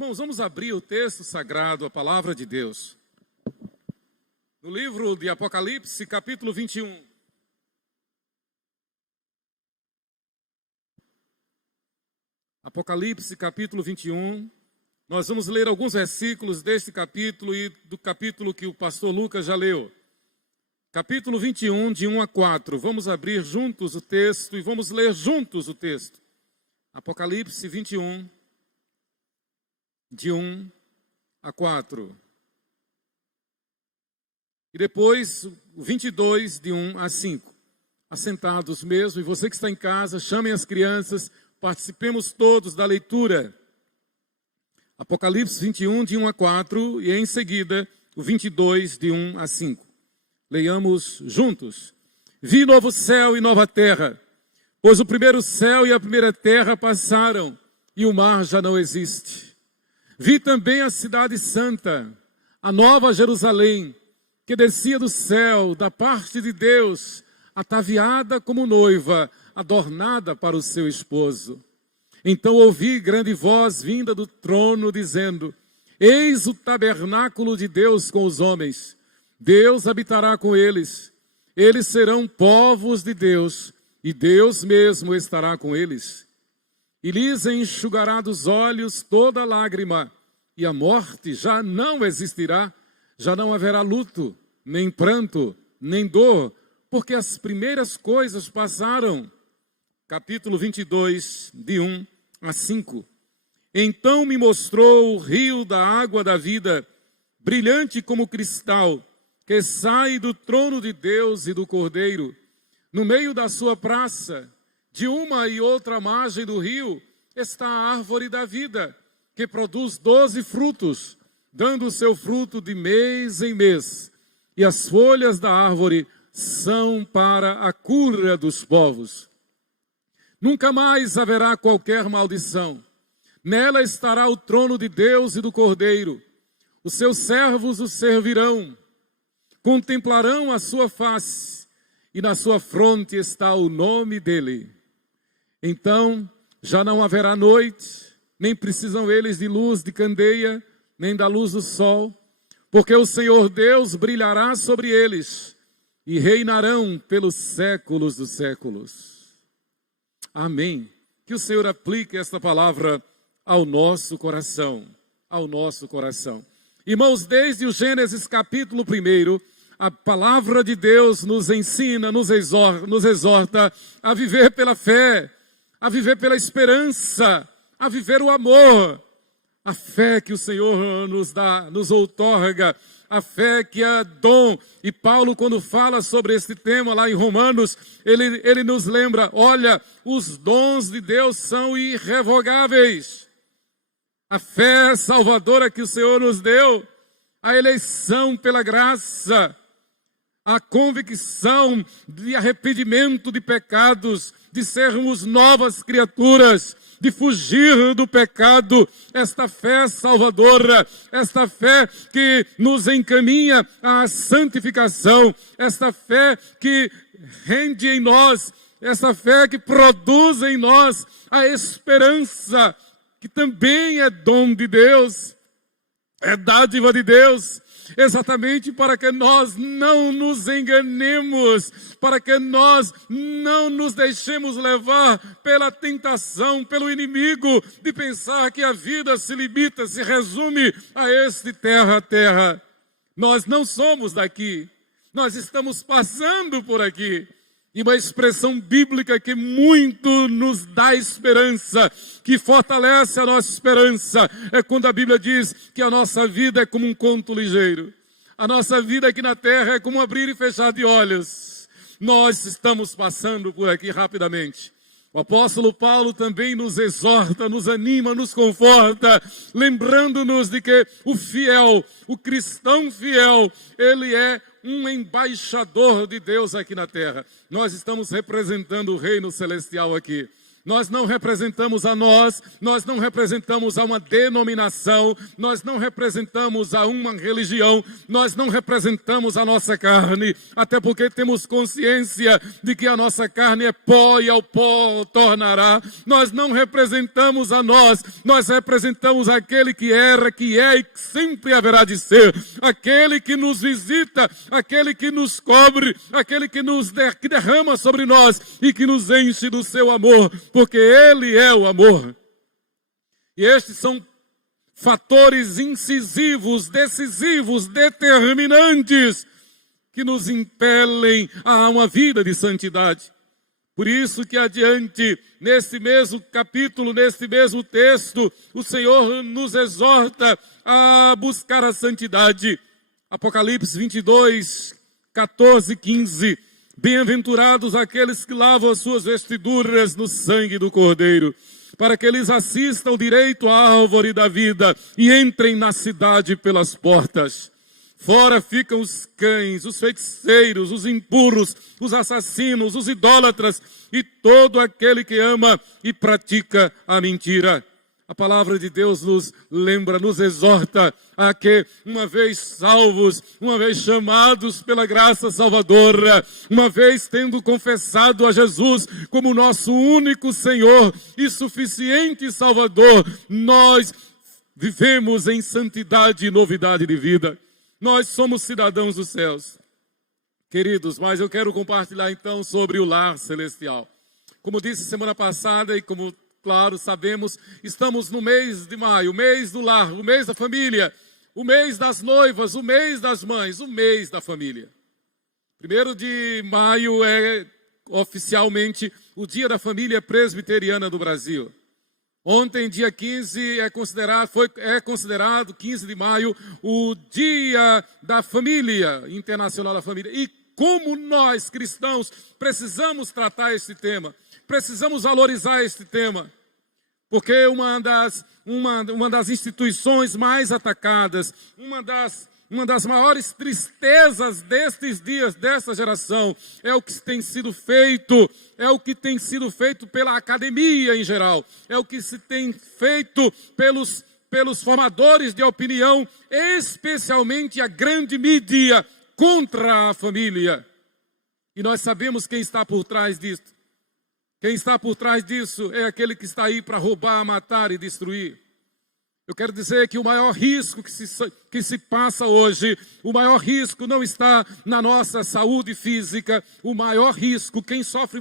Irmãos, vamos abrir o texto sagrado, a palavra de Deus. No livro de Apocalipse, capítulo 21. Apocalipse, capítulo 21. Nós vamos ler alguns versículos deste capítulo e do capítulo que o pastor Lucas já leu. Capítulo 21, de 1 a 4. Vamos abrir juntos o texto e vamos ler juntos o texto. Apocalipse 21, de 1 a 4. E depois, o 22, de 1 a 5. Assentados mesmo, e você que está em casa, chamem as crianças, participemos todos da leitura. Apocalipse 21, de 1 a 4, e em seguida, o 22, de 1 a 5. Leiamos juntos. Vi novo céu e nova terra, pois o primeiro céu e a primeira terra passaram, e o mar já não existe. Vi também a cidade santa, a nova Jerusalém, que descia do céu, da parte de Deus, ataviada como noiva, adornada para o seu esposo. Então ouvi grande voz vinda do trono, dizendo: Eis o tabernáculo de Deus com os homens. Deus habitará com eles. Eles serão povos de Deus, e Deus mesmo estará com eles. E lhes enxugará dos olhos toda lágrima, e a morte já não existirá, já não haverá luto, nem pranto, nem dor, porque as primeiras coisas passaram. Capítulo 22, de 1 a 5. Então me mostrou o rio da água da vida, brilhante como cristal, que sai do trono de Deus e do Cordeiro. No meio da sua praça, de uma e outra margem do rio, está a árvore da vida, que produz 12 frutos, dando o seu fruto de mês em mês. E as folhas da árvore são para a cura dos povos. Nunca mais haverá qualquer maldição. Nela estará o trono de Deus e do Cordeiro. Os seus servos o servirão. Contemplarão a sua face, e na sua fronte está o nome dele. Então já não haverá noite, nem precisam eles de luz de candeia, nem da luz do sol, porque o Senhor Deus brilhará sobre eles, e reinarão pelos séculos dos séculos. Amém. Que o Senhor aplique esta palavra ao nosso coração, ao nosso coração. Irmãos, desde o Gênesis capítulo 1, a palavra de Deus nos ensina, nos exorta a viver pela fé, a viver pela esperança, a viver o amor. A fé que o Senhor nos dá, nos outorga, a fé que é dom. E Paulo, quando fala sobre este tema lá em Romanos, ele nos lembra: olha, os dons de Deus são irrevogáveis. A fé salvadora que o Senhor nos deu, a eleição pela graça, a convicção de arrependimento de pecados, de sermos novas criaturas, de fugir do pecado, esta fé salvadora, esta fé que nos encaminha à santificação, esta fé que rende em nós, esta fé que produz em nós a esperança, que também é dom de Deus, é dádiva de Deus, exatamente para que nós não nos enganemos, para que nós não nos deixemos levar pela tentação, pelo inimigo, de pensar que a vida se limita, se resume a este terra a terra. Nós não somos daqui, nós estamos passando por aqui. E uma expressão bíblica que muito nos dá esperança, que fortalece a nossa esperança, é quando a Bíblia diz que a nossa vida é como um conto ligeiro. A nossa vida aqui na terra é como um abrir e fechar de olhos. Nós estamos passando por aqui rapidamente. O apóstolo Paulo também nos exorta, nos anima, nos conforta, lembrando-nos de que o fiel, o cristão fiel, ele é um embaixador de Deus aqui na terra. Nós estamos representando o reino celestial aqui. Nós não representamos a nós não representamos a uma denominação, nós não representamos a uma religião, nós não representamos a nossa carne, até porque temos consciência de que a nossa carne é pó e ao pó tornará. Nós não representamos a nós representamos aquele que era, que é e que sempre haverá de ser, aquele que nos visita, aquele que nos cobre, aquele que que derrama sobre nós e que nos enche do seu amor, porque Ele é o amor. E estes são fatores incisivos, decisivos, determinantes, que nos impelem a uma vida de santidade. Por isso que adiante, nesse mesmo capítulo, nesse mesmo texto, o Senhor nos exorta a buscar a santidade. Apocalipse 22, 14 e 15. Bem-aventurados aqueles que lavam as suas vestiduras no sangue do Cordeiro, para que eles assistam direito à árvore da vida e entrem na cidade pelas portas. Fora ficam os cães, os feiticeiros, os impuros, os assassinos, os idólatras e todo aquele que ama e pratica a mentira. A palavra de Deus nos lembra, nos exorta a que, uma vez salvos, uma vez chamados pela graça salvadora, uma vez tendo confessado a Jesus como nosso único Senhor e suficiente Salvador, nós vivemos em santidade e novidade de vida. Nós somos cidadãos dos céus. Queridos, mas eu quero compartilhar então sobre o lar celestial. Como disse semana passada e como, claro, sabemos, estamos no mês de maio, o mês do lar, o mês da família, o mês das noivas, o mês das mães, o mês da família. 1º de maio é oficialmente o Dia da Família Presbiteriana do Brasil. Ontem, dia 15, é considerado 15 de maio, o Dia da Família, Internacional da Família. E como nós, cristãos, precisamos tratar esse tema, precisamos valorizar esse tema, porque uma das instituições mais atacadas, uma das maiores tristezas destes dias, dessa geração, é o que tem sido feito pela academia em geral, é o que se tem feito pelos formadores de opinião, especialmente a grande mídia, contra a família. E nós sabemos quem está por trás disso. Quem está por trás disso é aquele que está aí para roubar, matar e destruir. Eu quero dizer que o maior risco que se passa hoje, o maior risco não está na nossa saúde física, o maior risco, quem sofre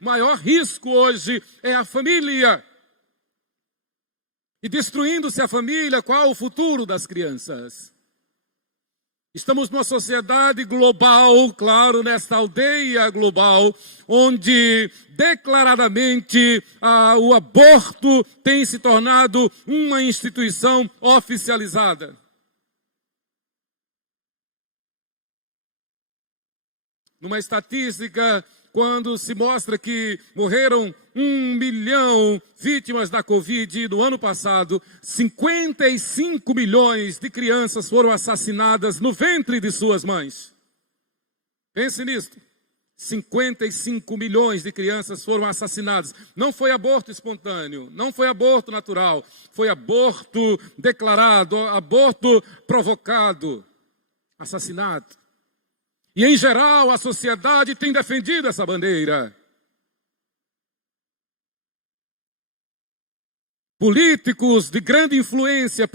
maior risco hoje é a família. E destruindo-se a família, qual o futuro das crianças? Estamos numa sociedade global, claro, nesta aldeia global, onde declaradamente o aborto tem se tornado uma instituição oficializada. Numa estatística, quando se mostra que morreram 1 milhão vítimas da Covid no ano passado, 55 milhões de crianças foram assassinadas no ventre de suas mães. Pense nisso. 55 milhões de crianças foram assassinadas. Não foi aborto espontâneo, não foi aborto natural, foi aborto declarado, aborto provocado, assassinato. E, em geral, a sociedade tem defendido essa bandeira. Políticos de grande influência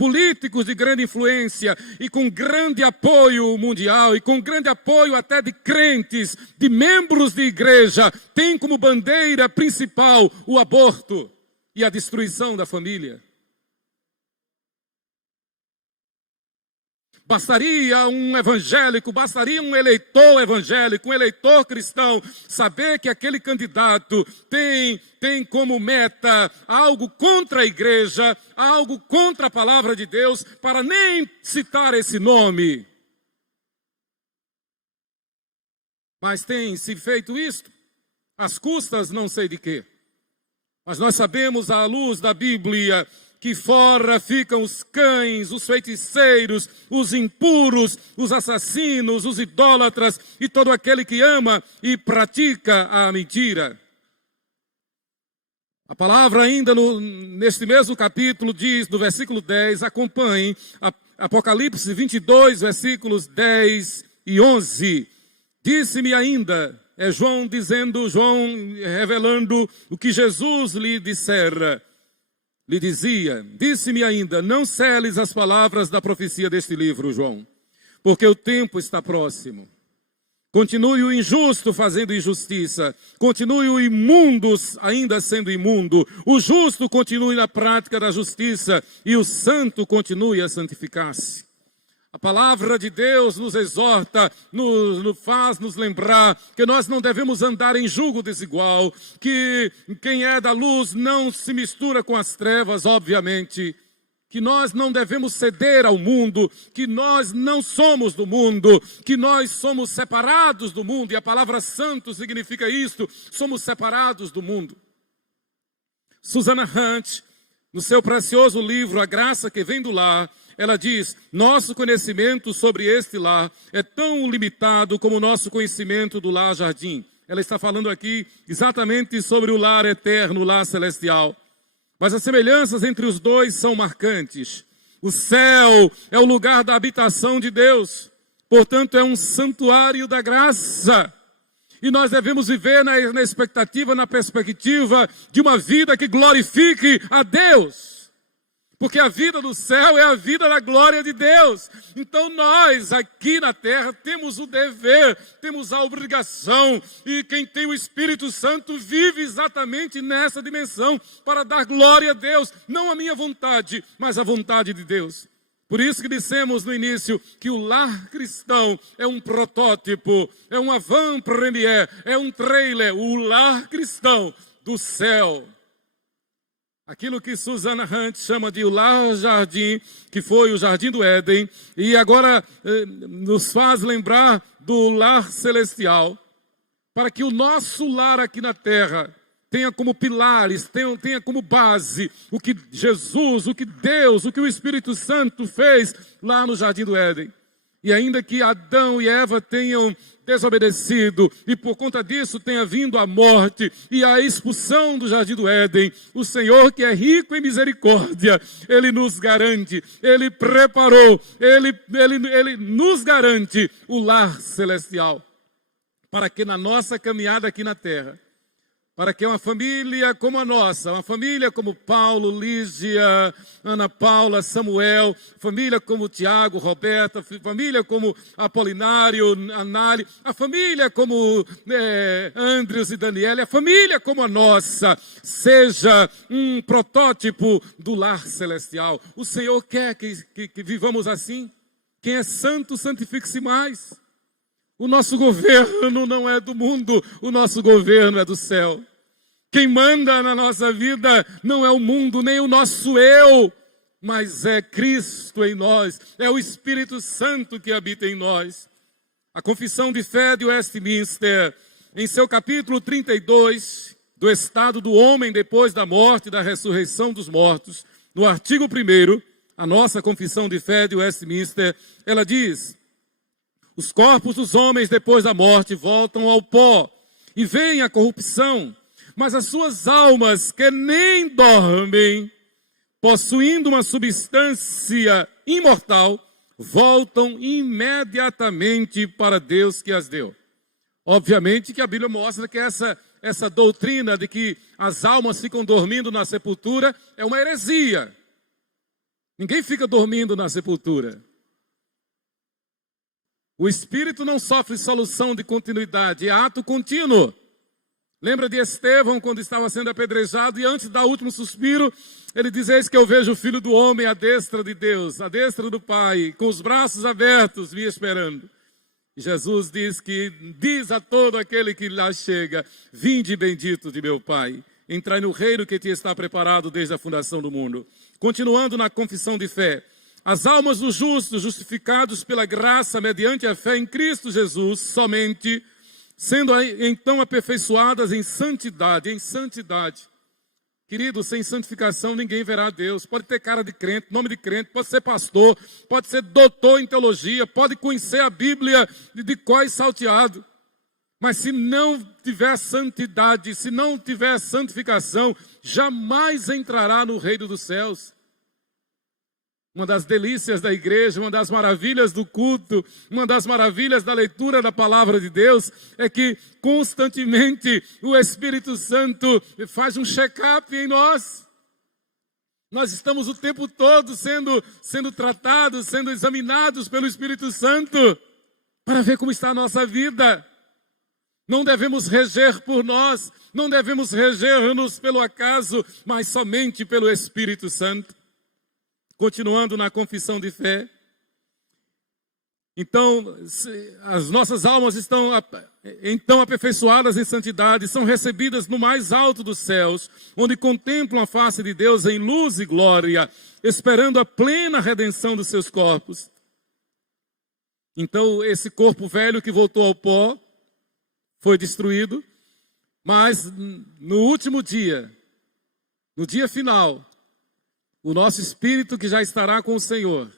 e com grande apoio mundial e com grande apoio até de crentes, de membros de igreja, têm como bandeira principal o aborto e a destruição da família. Bastaria um evangélico, bastaria um eleitor evangélico, um eleitor cristão, saber que aquele candidato tem como meta algo contra a igreja, algo contra a palavra de Deus, para nem citar esse nome. Mas tem se feito isto, às custas não sei de quê. Mas nós sabemos, à luz da Bíblia, que fora ficam os cães, os feiticeiros, os impuros, os assassinos, os idólatras e todo aquele que ama e pratica a mentira. A palavra ainda neste mesmo capítulo diz, no versículo 10, acompanhe, Apocalipse 22, versículos 10 e 11. Disse-me ainda, João revelando o que Jesus lhe dissera, lhe dizia, disse-me ainda, não seles as palavras da profecia deste livro, João, porque o tempo está próximo. Continue o injusto fazendo injustiça, continue o imundo ainda sendo imundo, o justo continue na prática da justiça e o santo continue a santificar-se. A palavra de Deus nos exorta, nos faz nos lembrar que nós não devemos andar em julgo desigual, que quem é da luz não se mistura com as trevas, obviamente, que nós não devemos ceder ao mundo, que nós não somos do mundo, que nós somos separados do mundo, e a palavra santo significa isto, somos separados do mundo. Susanna Hunt, no seu precioso livro A Graça que Vem do Lar, ela diz, nosso conhecimento sobre este lar é tão limitado como o nosso conhecimento do lar jardim. Ela está falando aqui exatamente sobre o lar eterno, o lar celestial. Mas as semelhanças entre os dois são marcantes. O céu é o lugar da habitação de Deus, portanto é um santuário da graça. E nós devemos viver na expectativa, na perspectiva de uma vida que glorifique a Deus. Porque a vida do céu é a vida da glória de Deus. Então nós aqui na terra temos o dever, temos a obrigação. E quem tem o Espírito Santo vive exatamente nessa dimensão para dar glória a Deus. Não a minha vontade, mas a vontade de Deus. Por isso que dissemos no início que o lar cristão é um protótipo, é um avant-première, é um trailer, o lar cristão do céu. Aquilo que Susanna Hunt chama de o lar jardim, que foi o jardim do Éden, e agora nos faz lembrar do lar celestial, para que o nosso lar aqui na terra tenha como pilares, tenha como base o que Jesus, o que Deus, o que o Espírito Santo fez lá no jardim do Éden. E ainda que Adão e Eva tenham desobedecido, e por conta disso tenha vindo a morte e a expulsão do jardim do Éden, o Senhor, que é rico em misericórdia, Ele nos garante, Ele preparou, Ele nos garante o lar celestial, para que na nossa caminhada aqui na terra, para que uma família como a nossa, uma família como Paulo, Lígia, Ana Paula, Samuel, família como Tiago, Roberta, família como Apolinário, Anália, a família como Andrews e Daniela, a família como a nossa, seja um protótipo do lar celestial. O Senhor quer que vivamos assim. Quem é santo, santifique-se mais. O nosso governo não é do mundo, o nosso governo é do céu. Quem manda na nossa vida não é o mundo, nem o nosso eu, mas é Cristo em nós, é o Espírito Santo que habita em nós. A Confissão de Fé de Westminster, em seu capítulo 32, do estado do homem depois da morte e da ressurreição dos mortos, no artigo 1º, a nossa Confissão de Fé de Westminster, ela diz: os corpos dos homens depois da morte voltam ao pó e vem a corrupção, mas as suas almas que nem dormem, possuindo uma substância imortal, voltam imediatamente para Deus que as deu. Obviamente que a Bíblia mostra que essa doutrina de que as almas ficam dormindo na sepultura é uma heresia. Ninguém fica dormindo na sepultura. O espírito não sofre solução de continuidade, é ato contínuo. Lembra de Estevão quando estava sendo apedrejado e antes do último suspiro, ele diz: eis que eu vejo o Filho do Homem à destra de Deus, à destra do Pai, com os braços abertos, me esperando. E Jesus diz a todo aquele que lá chega: vinde bendito de meu Pai, entrai no reino que te está preparado desde a fundação do mundo. Continuando na confissão de fé, as almas dos justos, justificados pela graça mediante a fé em Cristo Jesus, somente, sendo então aperfeiçoadas em santidade, Querido, sem santificação ninguém verá a Deus. Pode ter cara de crente, nome de crente, pode ser pastor, pode ser doutor em teologia, pode conhecer a Bíblia de cor e salteado. Mas se não tiver santidade, se não tiver santificação, jamais entrará no reino dos céus. Uma das delícias da igreja, uma das maravilhas do culto, uma das maravilhas da leitura da palavra de Deus, é que constantemente o Espírito Santo faz um check-up em nós. Nós estamos o tempo todo sendo tratados, sendo examinados pelo Espírito Santo, para ver como está a nossa vida. Não devemos reger por nós, não devemos reger-nos pelo acaso, mas somente pelo Espírito Santo. Continuando na confissão de fé. Então, as nossas almas estão então aperfeiçoadas em santidade, são recebidas no mais alto dos céus, onde contemplam a face de Deus em luz e glória, esperando a plena redenção dos seus corpos. Então, esse corpo velho que voltou ao pó foi destruído, mas no último dia, no dia final, o nosso espírito que já estará com o Senhor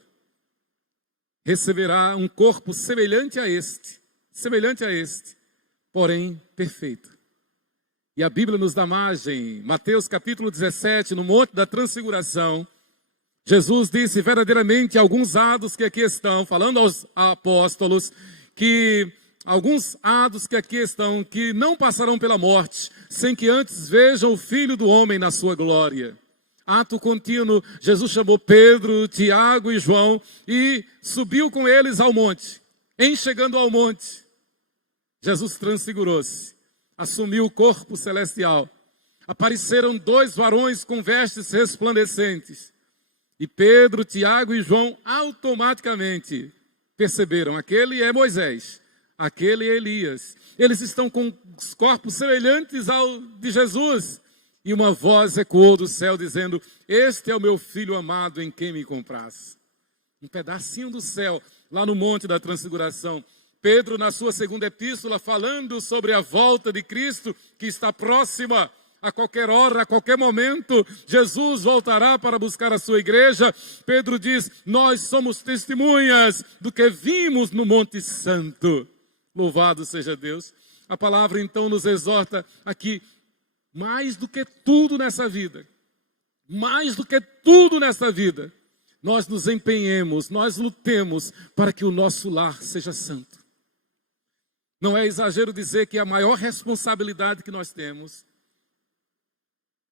receberá um corpo semelhante a este, porém perfeito. E a Bíblia nos dá margem, Mateus capítulo 17, no Monte da Transfiguração, Jesus disse verdadeiramente alguns hados que aqui estão, falando aos apóstolos, que alguns hados que aqui estão, que não passarão pela morte, sem que antes vejam o Filho do Homem na sua glória. Ato contínuo, Jesus chamou Pedro, Tiago e João e subiu com eles ao monte. Em chegando ao monte, Jesus transfigurou-se, assumiu o corpo celestial. Apareceram 2 varões com vestes resplandecentes. E Pedro, Tiago e João automaticamente perceberam, aquele é Moisés, aquele é Elias. Eles estão com os corpos semelhantes ao de Jesus. E uma voz ecoou do céu dizendo, este é o meu filho amado em quem me compraz. Um pedacinho do céu, lá no Monte da Transfiguração. Pedro, na sua segunda epístola, falando sobre a volta de Cristo, que está próxima, a qualquer hora, a qualquer momento, Jesus voltará para buscar a sua igreja. Pedro diz, nós somos testemunhas do que vimos no Monte Santo. Louvado seja Deus. A palavra então nos exorta aqui, mais do que tudo nessa vida, nós nos empenhemos, nós lutemos para que o nosso lar seja santo. Não é exagero dizer que a maior responsabilidade que nós temos,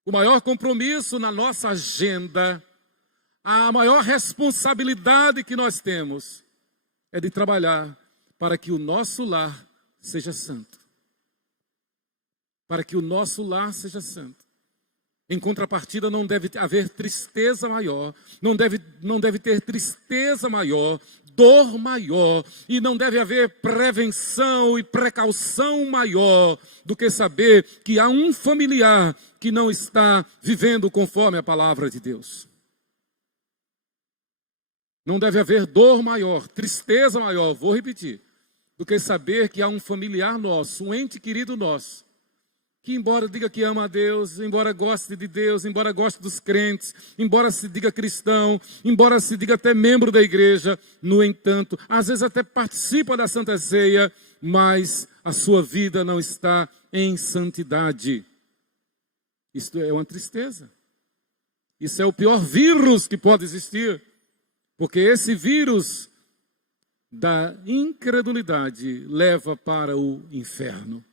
o maior compromisso na nossa agenda, a maior responsabilidade que nós temos é de trabalhar para que o nosso lar seja santo. Para que o nosso lar seja santo. Em contrapartida, não deve haver tristeza maior, não deve ter tristeza maior, dor maior, e não deve haver prevenção e precaução maior do que saber que há um familiar que não está vivendo conforme a palavra de Deus. Não deve haver dor maior, tristeza maior, vou repetir, do que saber que há um familiar nosso, um ente querido nosso, que embora diga que ama a Deus, embora goste de Deus, embora goste dos crentes, embora se diga cristão, embora se diga até membro da igreja, no entanto, às vezes até participa da Santa Ceia, mas a sua vida não está em santidade. Isto é uma tristeza. Isso é o pior vírus que pode existir, porque esse vírus da incredulidade leva para o inferno.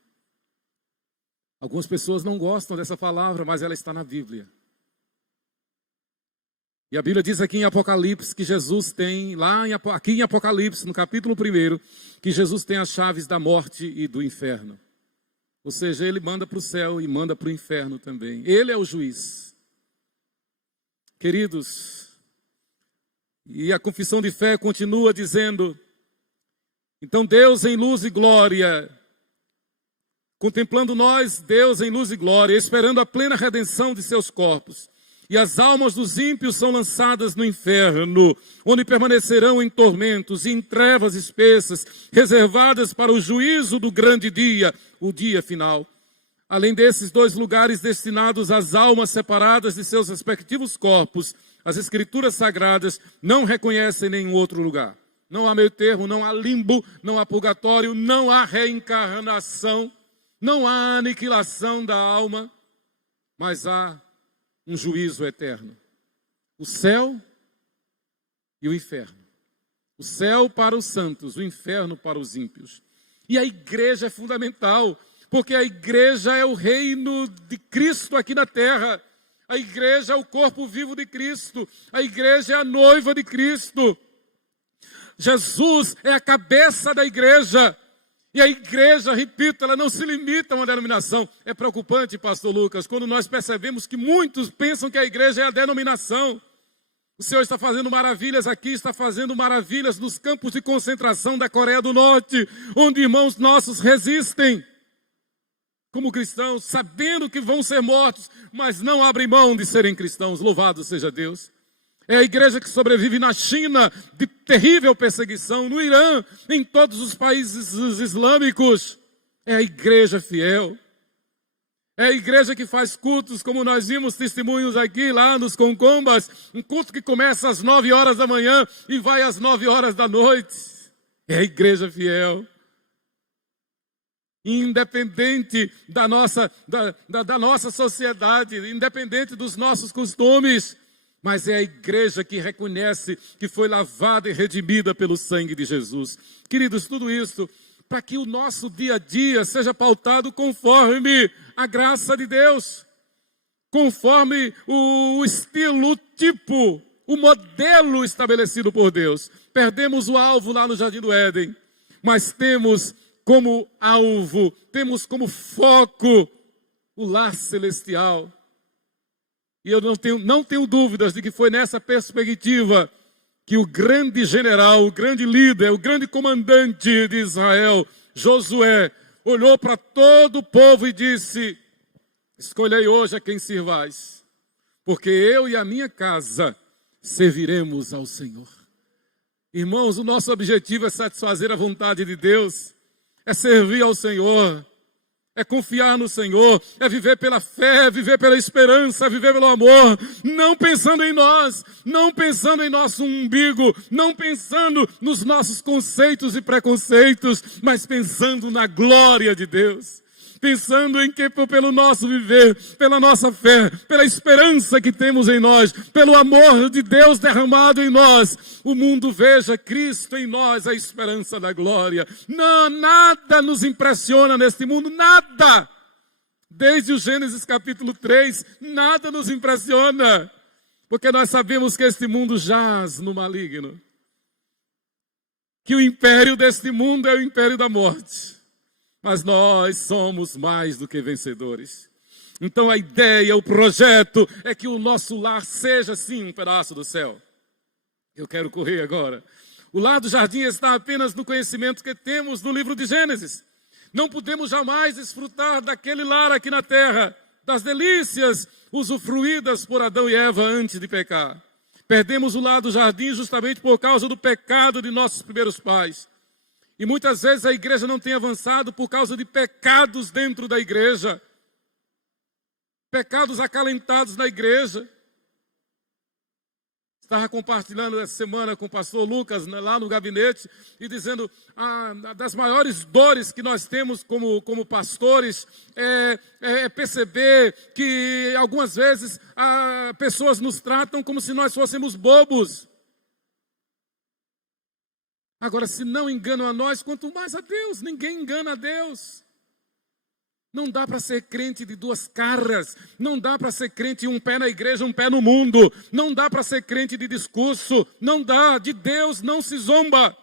Algumas pessoas não gostam dessa palavra, mas ela está na Bíblia. E a Bíblia diz aqui em Apocalipse que Jesus tem, aqui em Apocalipse, no capítulo 1, que Jesus tem as chaves da morte e do inferno. Ou seja, ele manda para o céu e manda para o inferno também. Ele é o juiz. Queridos, e a confissão de fé continua dizendo, então Deus em luz e glória, contemplando nós, Deus em luz e glória, esperando a plena redenção de seus corpos. E as almas dos ímpios são lançadas no inferno, onde permanecerão em tormentos e em trevas espessas, reservadas para o juízo do grande dia, o dia final. Além desses 2 lugares destinados às almas separadas de seus respectivos corpos, as Escrituras Sagradas não reconhecem nenhum outro lugar. não há meio termo, não há limbo, não há purgatório, não há reencarnação, não há aniquilação da alma, mas há um juízo eterno. O céu e o inferno. O céu para os santos, o inferno para os ímpios. E a igreja é fundamental, porque a igreja é o reino de Cristo aqui na terra. A igreja é o corpo vivo de Cristo. A igreja é a noiva de Cristo. Jesus é a cabeça da igreja. E a igreja, repito, ela não se limita a uma denominação. É preocupante, pastor Lucas, quando nós percebemos que muitos pensam que a igreja é a denominação. O Senhor está fazendo maravilhas aqui, está fazendo maravilhas nos campos de concentração da Coreia do Norte, onde irmãos nossos resistem como cristãos, sabendo que vão ser mortos, mas não abrem mão de serem cristãos. Louvado seja Deus. É a igreja que sobrevive na China de terrível perseguição, no Irã, em todos os países islâmicos. É a igreja fiel. É a igreja que faz cultos, como nós vimos testemunhos aqui, lá nos Concombas, um culto que começa às 9 horas da manhã e vai às 9 horas da noite. É a igreja fiel. Independente da nossa sociedade, independente dos nossos costumes, mas é a igreja que reconhece que foi lavada e redimida pelo sangue de Jesus. Queridos, tudo isso para que o nosso dia a dia seja pautado conforme a graça de Deus, conforme o estilo, o tipo, o modelo estabelecido por Deus. Perdemos o alvo lá no Jardim do Éden, mas temos como alvo, temos como foco o lar celestial. E eu não tenho dúvidas de que foi nessa perspectiva que o grande general, o grande líder, o grande comandante de Israel, Josué, olhou para todo o povo e disse: escolhei hoje a quem sirvais, porque eu e a minha casa serviremos ao Senhor. Irmãos, o nosso objetivo é satisfazer a vontade de Deus, é servir ao Senhor, é confiar no Senhor, é viver pela fé, é viver pela esperança, é viver pelo amor, não pensando em nós, não pensando em nosso umbigo, não pensando nos nossos conceitos e preconceitos, mas pensando na glória de Deus. Pensando em que pelo nosso viver, pela nossa fé, pela esperança que temos em nós, pelo amor de Deus derramado em nós, o mundo veja Cristo em nós, a esperança da glória. Não, nada nos impressiona neste mundo, nada. Desde o Gênesis capítulo 3, nada nos impressiona, porque nós sabemos que este mundo jaz no maligno, que o império deste mundo é o império da morte. Mas nós somos mais do que vencedores. Então a ideia, o projeto é que o nosso lar seja sim um pedaço do céu. Eu quero correr agora. O lar do jardim está apenas no conhecimento que temos no livro de Gênesis. Não podemos jamais desfrutar daquele lar aqui na terra, das delícias usufruídas por Adão e Eva antes de pecar. Perdemos o lar do jardim justamente por causa do pecado de nossos primeiros pais. E muitas vezes a igreja não tem avançado por causa de pecados dentro da igreja. Pecados acalentados na igreja. Estava compartilhando essa semana com o pastor Lucas, lá no gabinete, e dizendo, das maiores dores que nós temos como pastores, é perceber que algumas vezes pessoas nos tratam como se nós fôssemos bobos. Agora, se não enganam a nós, quanto mais a Deus. Ninguém engana a Deus. Não dá para ser crente de duas caras. Não dá para ser crente um pé na igreja, um pé no mundo. Não dá para ser crente de discurso. Não dá. De Deus não se zomba.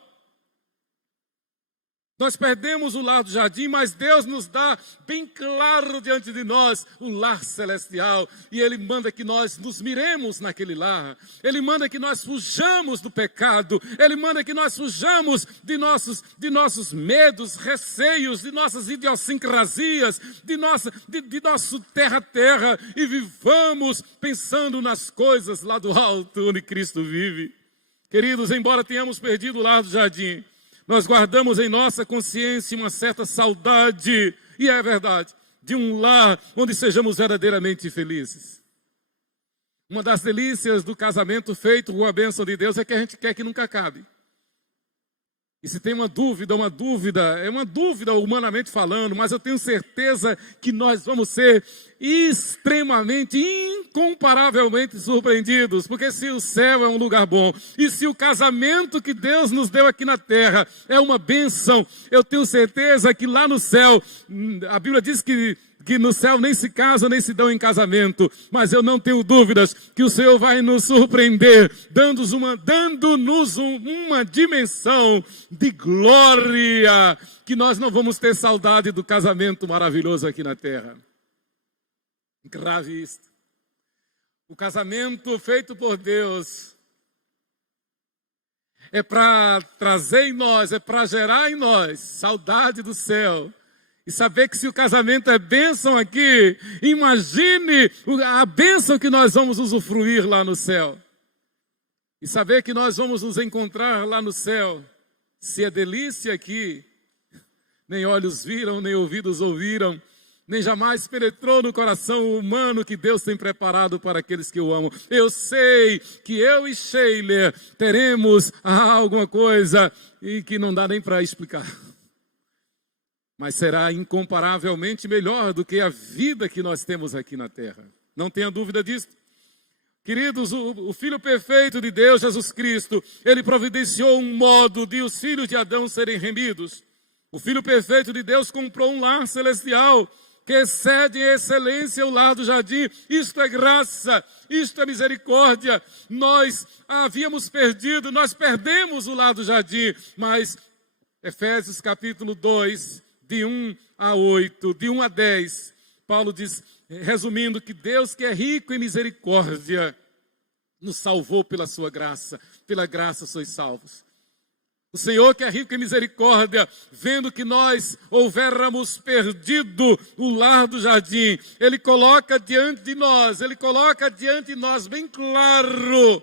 Nós perdemos o lar do jardim, mas Deus nos dá bem claro diante de nós um lar celestial. E Ele manda que nós nos miremos naquele lar. Ele manda que nós fujamos do pecado. Ele manda que nós fujamos de nossos medos, receios, de nossas idiosincrasias, de nosso terra-terra. E vivamos pensando nas coisas lá do alto, onde Cristo vive. Queridos, embora tenhamos perdido o lar do jardim, nós guardamos em nossa consciência uma certa saudade, e é verdade, de um lar onde sejamos verdadeiramente felizes. Uma das delícias do casamento feito com a bênção de Deus é que a gente quer que nunca acabe. E se tem uma dúvida, é uma dúvida humanamente falando, mas eu tenho certeza que nós vamos ser extremamente, incomparavelmente surpreendidos, porque se o céu é um lugar bom, e se o casamento que Deus nos deu aqui na terra é uma bênção, eu tenho certeza que lá no céu, a Bíblia diz que no céu nem se casam, nem se dão em casamento, mas eu não tenho dúvidas que o Senhor vai nos surpreender, dando-nos uma dimensão de glória, que nós não vamos ter saudade do casamento maravilhoso aqui na terra. Grave isto. O casamento feito por Deus é para trazer em nós, é para gerar em nós saudade do céu. E saber que se o casamento é bênção aqui, imagine a bênção que nós vamos usufruir lá no céu. E saber que nós vamos nos encontrar lá no céu. Se é delícia aqui, nem olhos viram, nem ouvidos ouviram, nem jamais penetrou no coração humano que Deus tem preparado para aqueles que o amam. Eu sei que eu e Sheila teremos alguma coisa e que não dá nem para explicar. Mas será incomparavelmente melhor do que a vida que nós temos aqui na terra. Não tenha dúvida disso. Queridos, o Filho perfeito de Deus, Jesus Cristo, Ele providenciou um modo de os filhos de Adão serem remidos. O Filho perfeito de Deus comprou um lar celestial que excede em excelência o lar do jardim. Isto é graça, isto é misericórdia. Nós havíamos perdido, nós perdemos o lar do jardim, mas Efésios capítulo 2... de 1 a 8, de 1 a 10, Paulo diz, resumindo, que Deus que é rico em misericórdia, nos salvou pela sua graça, pela graça sois salvos. O Senhor que é rico em misericórdia, vendo que nós houvéramos perdido o lar do jardim, Ele coloca diante de nós bem claro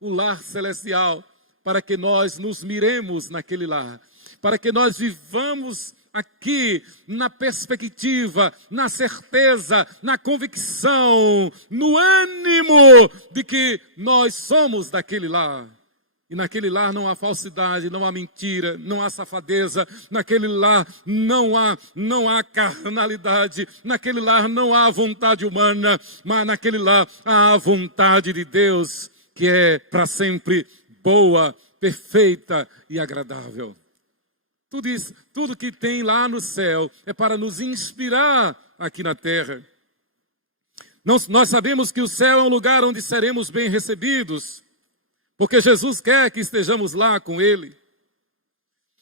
o lar celestial, para que nós nos miremos naquele lar, para que nós vivamos aqui na perspectiva, na certeza, na convicção, no ânimo de que nós somos daquele lar. E naquele lar não há falsidade, não há mentira, não há safadeza, naquele lar não há carnalidade, naquele lar não há vontade humana, mas naquele lar há a vontade de Deus, que é para sempre boa, perfeita e agradável. Tudo isso, tudo que tem lá no céu é para nos inspirar aqui na terra. Nós sabemos que o céu é um lugar onde seremos bem recebidos, porque Jesus quer que estejamos lá com Ele.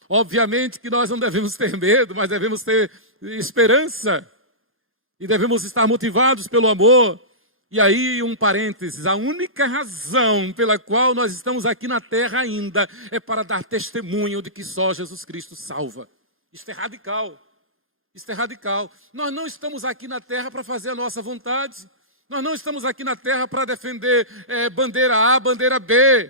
Obviamente que nós não devemos ter medo, mas devemos ter esperança e devemos estar motivados pelo amor. E aí, um parênteses, a única razão pela qual nós estamos aqui na terra ainda é para dar testemunho de que só Jesus Cristo salva. Isto é radical. Isto é radical. Nós não estamos aqui na terra para fazer a nossa vontade. Nós não estamos aqui na terra para defender bandeira A, bandeira B.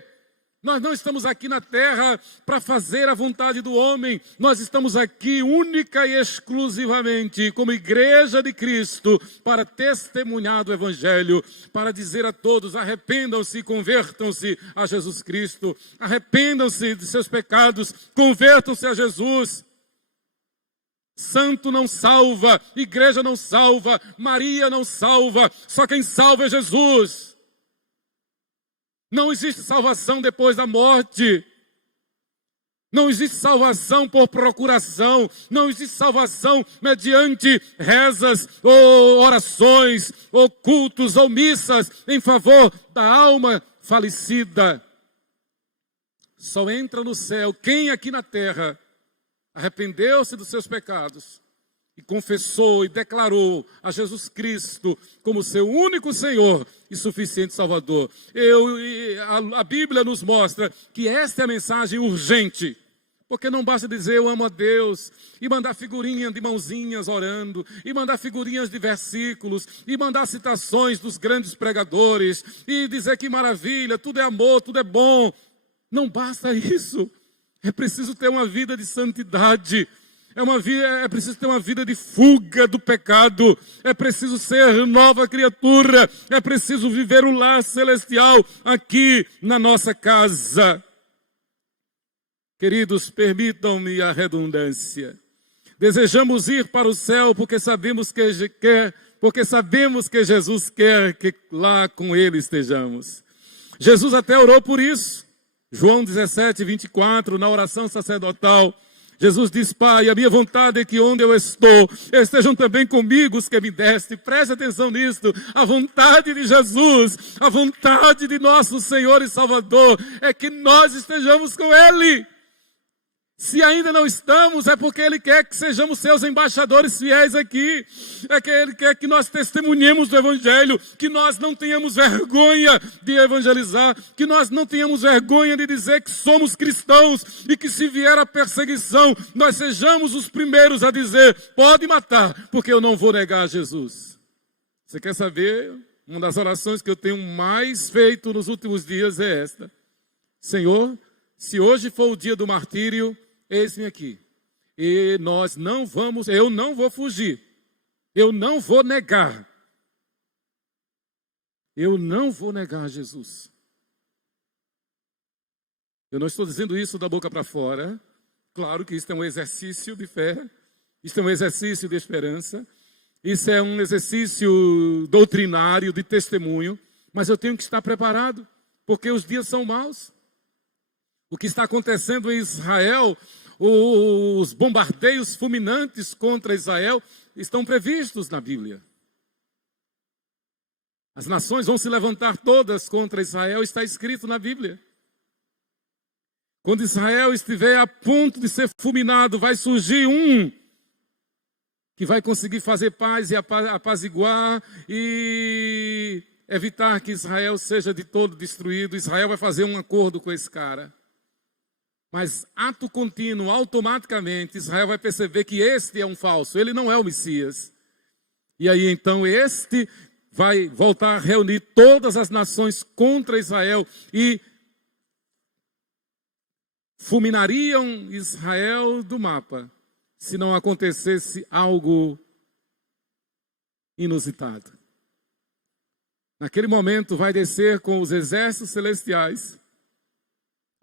Nós não estamos aqui na terra para fazer a vontade do homem. Nós estamos aqui única e exclusivamente como igreja de Cristo para testemunhar do Evangelho, para dizer a todos, arrependam-se e convertam-se a Jesus Cristo. Arrependam-se de seus pecados, convertam-se a Jesus. Santo não salva, igreja não salva, Maria não salva, só quem salva é Jesus. Não existe salvação depois da morte. Não existe salvação por procuração. Não existe salvação mediante rezas ou orações ou cultos ou missas em favor da alma falecida. Só entra no céu quem aqui na terra arrependeu-se dos seus pecados e confessou e declarou a Jesus Cristo como seu único Senhor e suficiente Salvador. A Bíblia nos mostra que esta é a mensagem urgente, porque não basta dizer eu amo a Deus, e mandar figurinhas de mãozinhas orando, e mandar figurinhas de versículos, e mandar citações dos grandes pregadores, e dizer que maravilha, tudo é amor, tudo é bom. Não basta isso, é preciso ter uma vida de santidade. É preciso ter uma vida de fuga do pecado. É preciso ser nova criatura. É preciso viver o lar celestial aqui na nossa casa. Queridos, permitam-me a redundância. Desejamos ir para o céu porque sabemos que Jesus quer que lá com Ele estejamos. Jesus até orou por isso. João 17, 24, na oração sacerdotal, Jesus diz: Pai, a minha vontade é que onde eu estou, estejam também comigo os que me deste. Preste atenção nisto. A vontade de Jesus, a vontade de nosso Senhor e Salvador, é que nós estejamos com Ele. Se ainda não estamos, é porque Ele quer que sejamos seus embaixadores fiéis aqui. É que Ele quer que nós testemunhemos do Evangelho, que nós não tenhamos vergonha de evangelizar, que nós não tenhamos vergonha de dizer que somos cristãos e que se vier a perseguição, nós sejamos os primeiros a dizer: pode matar, porque eu não vou negar Jesus. Você quer saber? Uma das orações que eu tenho mais feito nos últimos dias é esta: Senhor, se hoje for o dia do martírio, eis-me aqui. E eu não vou fugir. Eu não vou negar. Eu não vou negar Jesus. Eu não estou dizendo isso da boca para fora. Claro que isso é um exercício de fé. Isso é um exercício de esperança. Isso é um exercício doutrinário de testemunho. Mas eu tenho que estar preparado, porque os dias são maus. O que está acontecendo em Israel, os bombardeios fulminantes contra Israel estão previstos na Bíblia. As nações vão se levantar todas contra Israel, está escrito na Bíblia. Quando Israel estiver a ponto de ser fulminado, vai surgir um que vai conseguir fazer paz e apaziguar e evitar que Israel seja de todo destruído. Israel vai fazer um acordo com esse cara. Mas ato contínuo, automaticamente, Israel vai perceber que este é um falso, ele não é o Messias. E aí então este vai voltar a reunir todas as nações contra Israel e fulminariam Israel do mapa, se não acontecesse algo inusitado. Naquele momento vai descer com os exércitos celestiais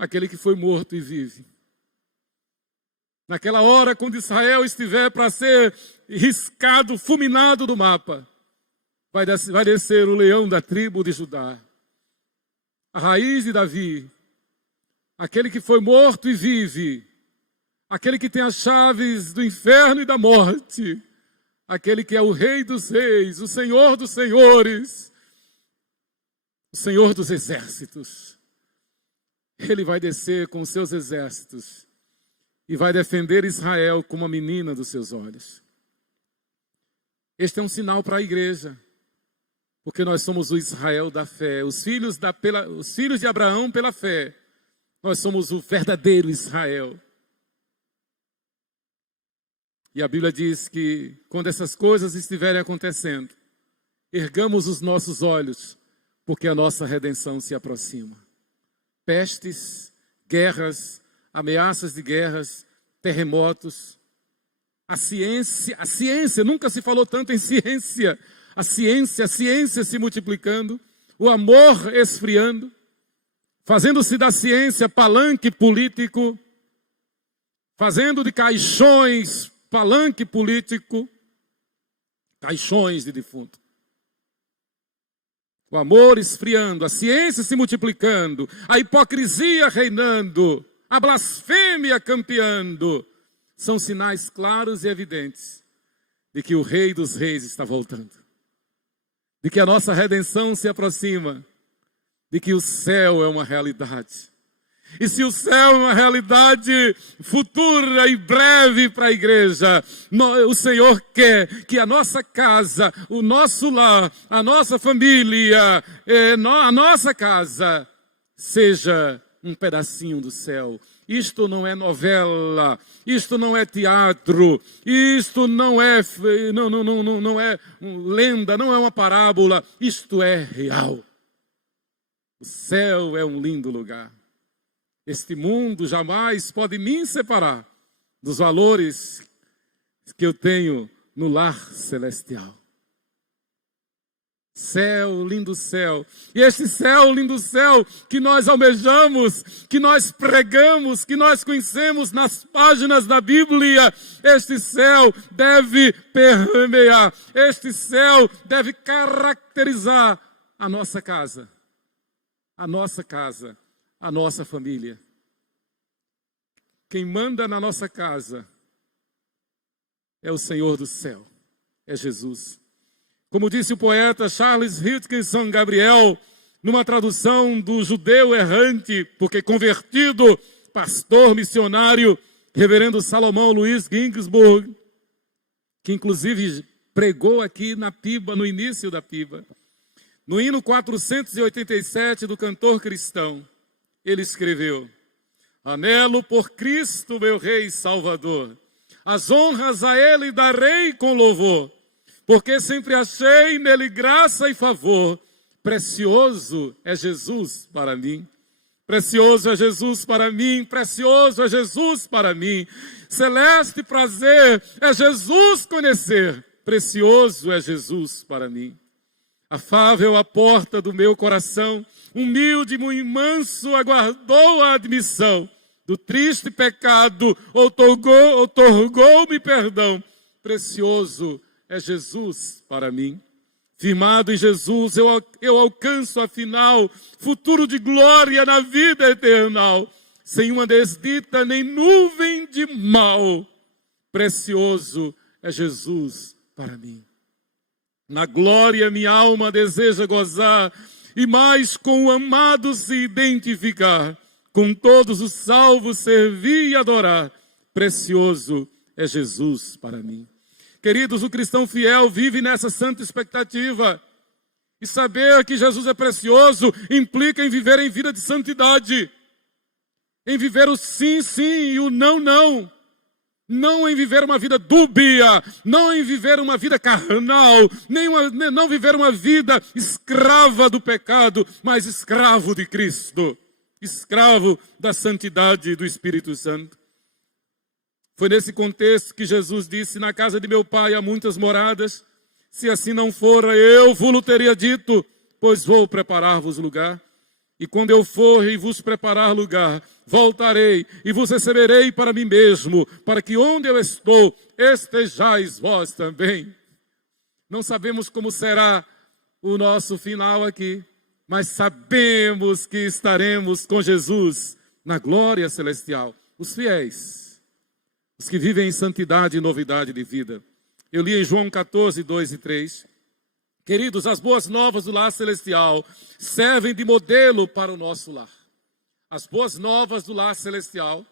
aquele que foi morto e vive. Naquela hora, quando Israel estiver para ser riscado, fulminado do mapa, vai descer o leão da tribo de Judá, a raiz de Davi, aquele que foi morto e vive, aquele que tem as chaves do inferno e da morte, aquele que é o Rei dos Reis, o Senhor dos Senhores, o Senhor dos Exércitos. Ele vai descer com os seus exércitos e vai defender Israel como a menina dos seus olhos. Este é um sinal para a igreja, porque nós somos o Israel da fé, os filhos de Abraão pela fé. Nós somos o verdadeiro Israel. E a Bíblia diz que quando essas coisas estiverem acontecendo, ergamos os nossos olhos, porque a nossa redenção se aproxima. Pestes, guerras, ameaças de guerras, terremotos. A ciência, nunca se falou tanto em ciência. A ciência se multiplicando, o amor esfriando, fazendo-se da ciência palanque político, fazendo de caixões palanque político, caixões de defunto. O amor esfriando, a ciência se multiplicando, a hipocrisia reinando, a blasfêmia campeando. São sinais claros e evidentes de que o Rei dos Reis está voltando. De que a nossa redenção se aproxima. De que o céu é uma realidade. E se o céu é uma realidade futura e breve para a igreja, o Senhor quer que a nossa casa, o nosso lar, a nossa família, a nossa casa, seja um pedacinho do céu. Isto não é novela, isto não é teatro, isto não é lenda, não é uma parábola, isto é real. O céu é um lindo lugar. Este mundo jamais pode me separar dos valores que eu tenho no lar celestial. Céu, lindo céu. E este céu, lindo céu, que nós almejamos, que nós pregamos, que nós conhecemos nas páginas da Bíblia, este céu deve permear, este céu deve caracterizar a nossa casa, a nossa família. Quem manda na nossa casa é o Senhor do céu, é Jesus. Como disse o poeta Charles Hutchinson Gabriel, numa tradução do judeu errante, porque convertido, pastor missionário, reverendo Salomão Luiz Ginsburg, que inclusive pregou aqui na Piba, no início da Piba. No hino 487 do cantor cristão, ele escreveu: anelo por Cristo, meu Rei e Salvador, as honras a Ele darei com louvor, porque sempre achei nele graça e favor. Precioso é Jesus para mim. Precioso é Jesus para mim, precioso é Jesus para mim. Celeste prazer é Jesus conhecer, precioso é Jesus para mim. Afável a porta do meu coração, humilde e muito manso aguardou a admissão. Do triste pecado outorgou-me perdão. Precioso é Jesus para mim. Firmado em Jesus, eu alcanço afinal futuro de glória na vida eternal, sem uma desdita nem nuvem de mal. Precioso é Jesus para mim. Na glória minha alma deseja gozar, e mais com o amado se identificar, com todos os salvos servir e adorar. Precioso é Jesus para mim. Queridos, o cristão fiel vive nessa santa expectativa. E saber que Jesus é precioso implica em viver em vida de santidade. Em viver o sim, sim e o não, não. Não em viver uma vida dúbia, não em viver uma vida carnal, não viver uma vida escrava do pecado, mas escravo de Cristo, escravo da santidade do Espírito Santo. Foi nesse contexto que Jesus disse: na casa de meu Pai há muitas moradas, se assim não fora, eu vos teria dito, pois vou preparar-vos lugar. E quando eu for e vos preparar lugar, voltarei e vos receberei para mim mesmo, para que onde eu estou, estejais vós também. Não sabemos como será o nosso final aqui, mas sabemos que estaremos com Jesus na glória celestial. Os fiéis, os que vivem em santidade e novidade de vida. Eu li em João 14, 2 e 3. Queridos, as boas novas do lar celestial servem de modelo para o nosso lar. As boas novas do lar celestial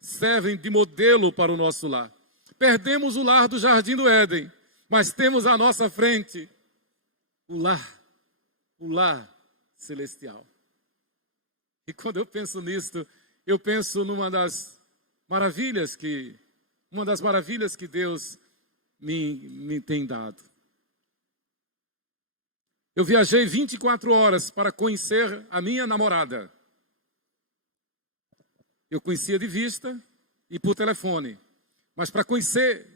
servem de modelo para o nosso lar. Perdemos o lar do Jardim do Éden, mas temos à nossa frente o lar celestial. E quando eu penso nisto, eu penso numa das maravilhas que Deus me tem dado. Eu viajei 24 horas para conhecer a minha namorada. Eu conhecia de vista e por telefone. Mas para conhecer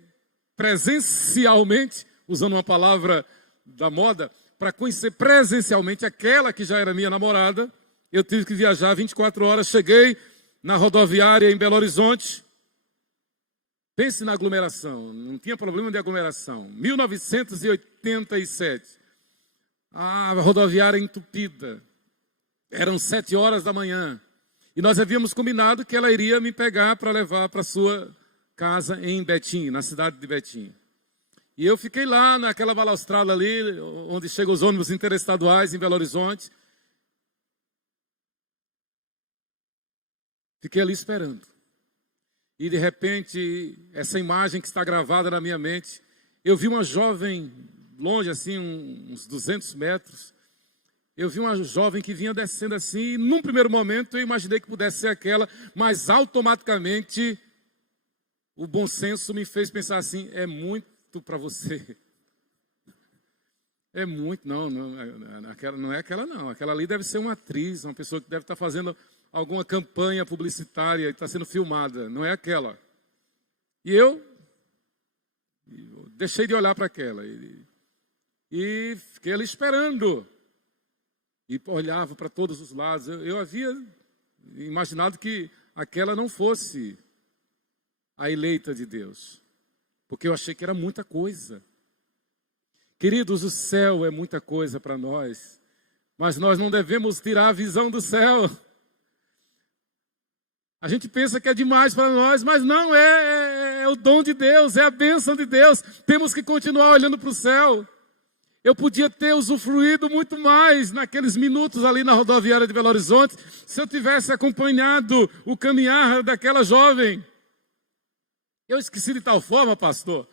presencialmente, usando uma palavra da moda, para conhecer presencialmente aquela que já era minha namorada, eu tive que viajar 24 horas. Cheguei na rodoviária em Belo Horizonte. Pense na aglomeração, não tinha problema de aglomeração. 1987. A rodoviária entupida. Eram 7 horas da manhã. E nós havíamos combinado que ela iria me pegar para levar para sua casa em Betim, na cidade de Betim. E eu fiquei lá naquela balaustrada ali, onde chegam os ônibus interestaduais em Belo Horizonte. Fiquei ali esperando. E de repente, essa imagem que está gravada na minha mente, eu vi uma jovem, longe assim, uns 200 metros, eu vi uma jovem que vinha descendo assim, e num primeiro momento eu imaginei que pudesse ser aquela, mas automaticamente o bom senso me fez pensar assim: é muito para você. É muito, não é aquela não, aquela ali deve ser uma atriz, uma pessoa que deve estar fazendo alguma campanha publicitária e está sendo filmada, não é aquela. E eu deixei de olhar para aquela. E fiquei ali esperando. E olhava para todos os lados. Eu havia imaginado que aquela não fosse a eleita de Deus. Porque eu achei que era muita coisa. Queridos, o céu é muita coisa para nós. Mas nós não devemos tirar a visão do céu. A gente pensa que é demais para nós, mas não, é o dom de Deus, é a bênção de Deus. Temos que continuar olhando para o céu. Eu podia ter usufruído muito mais naqueles minutos ali na rodoviária de Belo Horizonte, se eu tivesse acompanhado o caminhar daquela jovem. Eu esqueci de tal forma, pastor,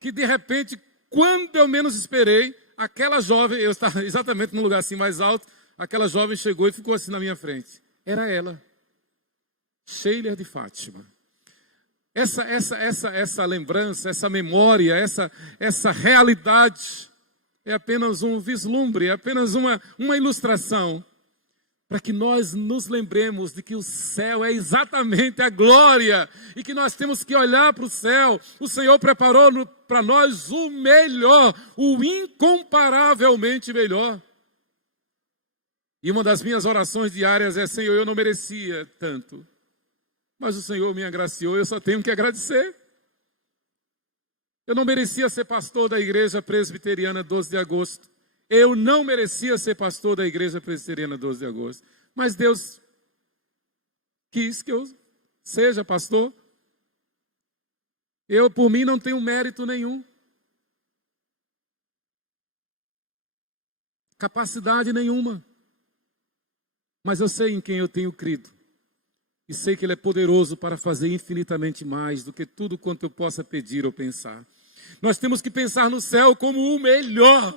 que de repente, quando eu menos esperei, aquela jovem, eu estava exatamente no lugar assim mais alto, aquela jovem chegou e ficou assim na minha frente. Era ela. Sheila de Fátima. Essa lembrança, essa memória, essa realidade é apenas um vislumbre, é apenas uma ilustração para que nós nos lembremos de que o céu é exatamente a glória e que nós temos que olhar para o céu. O Senhor preparou para nós o melhor, o incomparavelmente melhor. E uma das minhas orações diárias é: Senhor, eu não merecia tanto, mas o Senhor me agraciou, eu só tenho que agradecer. Eu não merecia ser pastor da Igreja Presbiteriana 12 de agosto. Eu não merecia ser pastor da Igreja Presbiteriana 12 de agosto. Mas Deus quis que eu seja pastor. Eu, por mim, não tenho mérito nenhum. Capacidade nenhuma. Mas eu sei em quem eu tenho crido. E sei que Ele é poderoso para fazer infinitamente mais do que tudo quanto eu possa pedir ou pensar. Nós temos que pensar no céu como o melhor.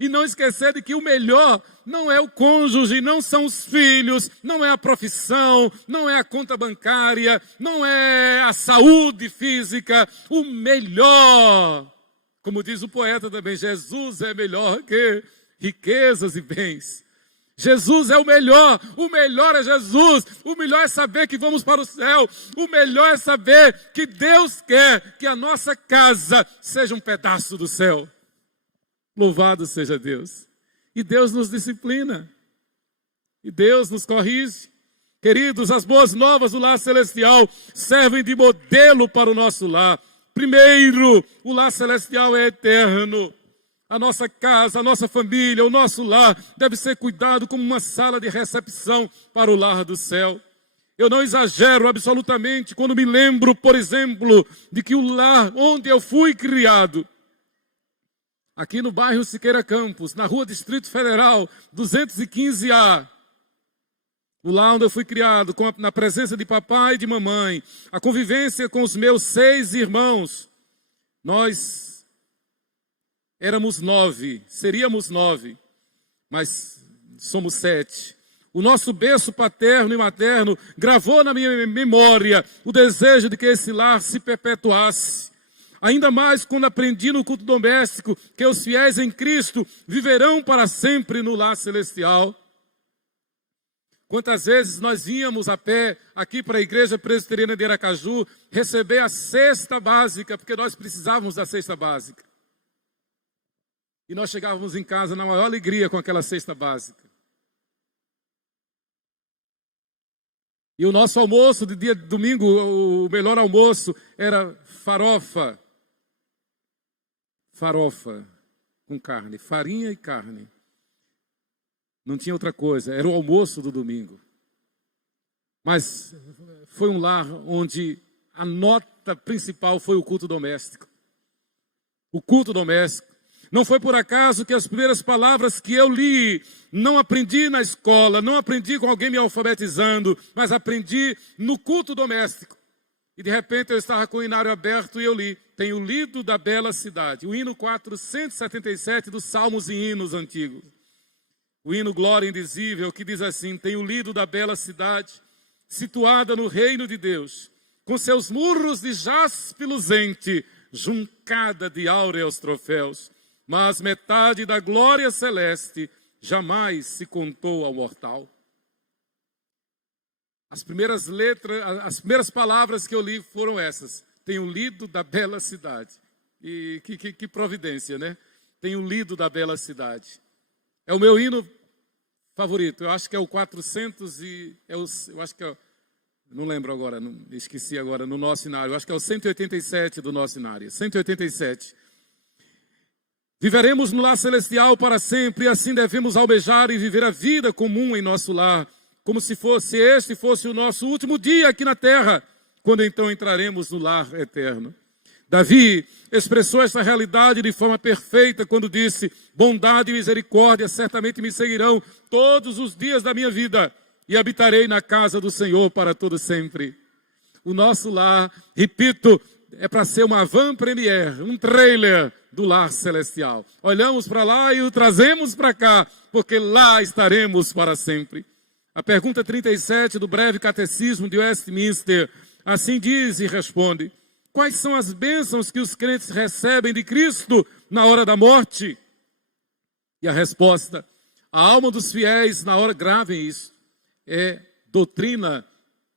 E não esquecer de que o melhor não é o cônjuge, não são os filhos, não é a profissão, não é a conta bancária, não é a saúde física. O melhor, como diz o poeta também, Jesus é melhor que riquezas e bens. Jesus é o melhor é Jesus, o melhor é saber que vamos para o céu, o melhor é saber que Deus quer que a nossa casa seja um pedaço do céu. Louvado seja Deus. E Deus nos disciplina, e Deus nos corrige. Queridos, as boas novas do lar celestial servem de modelo para o nosso lar. Primeiro, o lar celestial é eterno. A nossa casa, a nossa família, o nosso lar deve ser cuidado como uma sala de recepção para o lar do céu. Eu não exagero absolutamente quando me lembro, por exemplo, de que o lar onde eu fui criado, aqui no bairro Siqueira Campos, na rua Distrito Federal, 215A, o lar onde eu fui criado, na presença de papai e de mamãe, a convivência com os meus 6 irmãos, nós éramos 9, seríamos 9, mas somos 7. O nosso berço paterno e materno gravou na minha memória o desejo de que esse lar se perpetuasse. Ainda mais quando aprendi no culto doméstico que os fiéis em Cristo viverão para sempre no lar celestial. Quantas vezes nós íamos a pé aqui para a Igreja Presbiteriana de Aracaju receber a cesta básica, porque nós precisávamos da cesta básica. E nós chegávamos em casa na maior alegria com aquela cesta básica. E o nosso almoço de dia de domingo, o melhor almoço, era farofa. Farofa com carne, farinha e carne. Não tinha outra coisa, era o almoço do domingo. Mas foi um lar onde a nota principal foi o culto doméstico. O culto doméstico. Não foi por acaso que as primeiras palavras que eu li, não aprendi na escola, não aprendi com alguém me alfabetizando, mas aprendi no culto doméstico. E de repente eu estava com o hinário aberto e eu li, tenho lido da bela cidade, o hino 477 dos Salmos e Hinos antigos. O hino Glória Indizível, que diz assim: tenho lido da bela cidade, situada no reino de Deus, com seus muros de jaspe luzente, juncada de áureos troféus. Mas metade da glória celeste jamais se contou ao mortal. As primeiras letras, as primeiras palavras que eu li foram essas. Tenho lido da bela cidade. E que providência, né? tenho lido da bela cidade. É o meu hino favorito. Eu acho que é o 400 e... eu acho que é... não lembro agora, esqueci agora no nosso inário. Eu acho que é o 187 do nosso inário. 187. Viveremos no lar celestial para sempre, e assim devemos almejar e viver a vida comum em nosso lar, como se este fosse o nosso último dia aqui na terra, quando então entraremos no lar eterno. Davi expressou essa realidade de forma perfeita quando disse: bondade e misericórdia certamente me seguirão todos os dias da minha vida, e habitarei na casa do Senhor para todo sempre. O nosso lar, repito, é para ser uma avant-première, um trailer do lar celestial. Olhamos para lá e o trazemos para cá, porque lá estaremos para sempre. A pergunta 37 do breve catecismo de Westminster assim diz e responde: quais são as bênçãos que os crentes recebem de Cristo na hora da morte? E a resposta: a alma dos fiéis na hora, gravem isso, é doutrina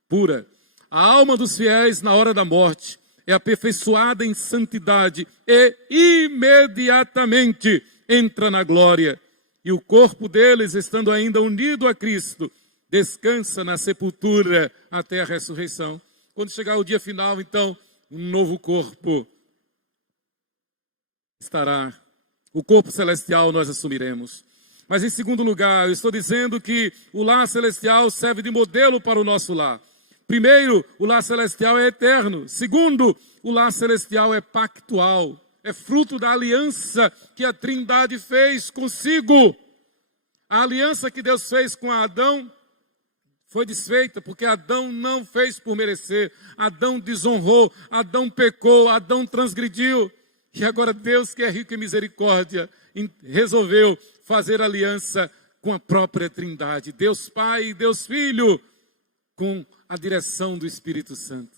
pura. A alma dos fiéis na hora da morte é aperfeiçoada em santidade e imediatamente entra na glória. E o corpo deles, estando ainda unido a Cristo, descansa na sepultura até a ressurreição. Quando chegar o dia final, então, um novo corpo estará. O corpo celestial nós assumiremos. Mas em segundo lugar, eu estou dizendo que o lar celestial serve de modelo para o nosso lar. Primeiro, o lar celestial é eterno. Segundo, o lar celestial é pactual. É fruto da aliança que a Trindade fez consigo. A aliança que Deus fez com Adão foi desfeita, porque Adão não fez por merecer. Adão desonrou, Adão pecou, Adão transgrediu. E agora Deus, que é rico em misericórdia, resolveu fazer aliança com a própria Trindade. Deus Pai e Deus Filho, com a direção do Espírito Santo.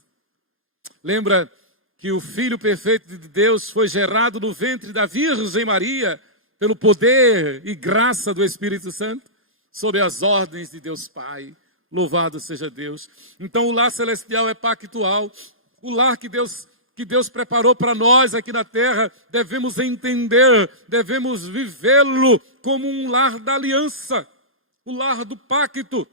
Lembra que o Filho perfeito de Deus foi gerado no ventre da Virgem Maria, pelo poder e graça do Espírito Santo, sob as ordens de Deus Pai. Louvado seja Deus. Então o lar celestial é pactual. O lar que Deus preparou para nós aqui na terra, devemos entender, devemos vivê-lo como um lar da aliança, o lar do pacto.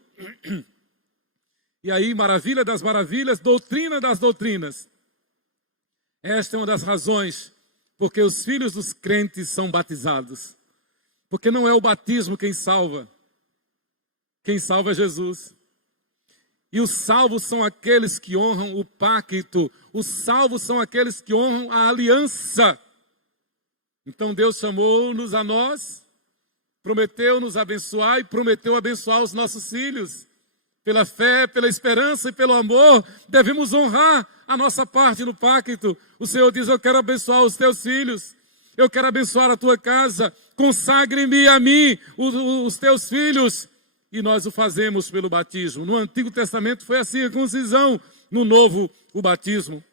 E aí, maravilha das maravilhas, doutrina das doutrinas. Esta é uma das razões porque os filhos dos crentes são batizados. Porque não é o batismo quem salva é Jesus. E os salvos são aqueles que honram o pacto. Os salvos são aqueles que honram a aliança. Então Deus chamou-nos a nós, prometeu nos abençoar e prometeu abençoar os nossos filhos. Pela fé, pela esperança e pelo amor, devemos honrar a nossa parte no pacto. O Senhor diz: eu quero abençoar os teus filhos. Eu quero abençoar a tua casa. Consagre-me a mim, os teus filhos. E nós o fazemos pelo batismo. No Antigo Testamento foi a circuncisão, no Novo o batismo.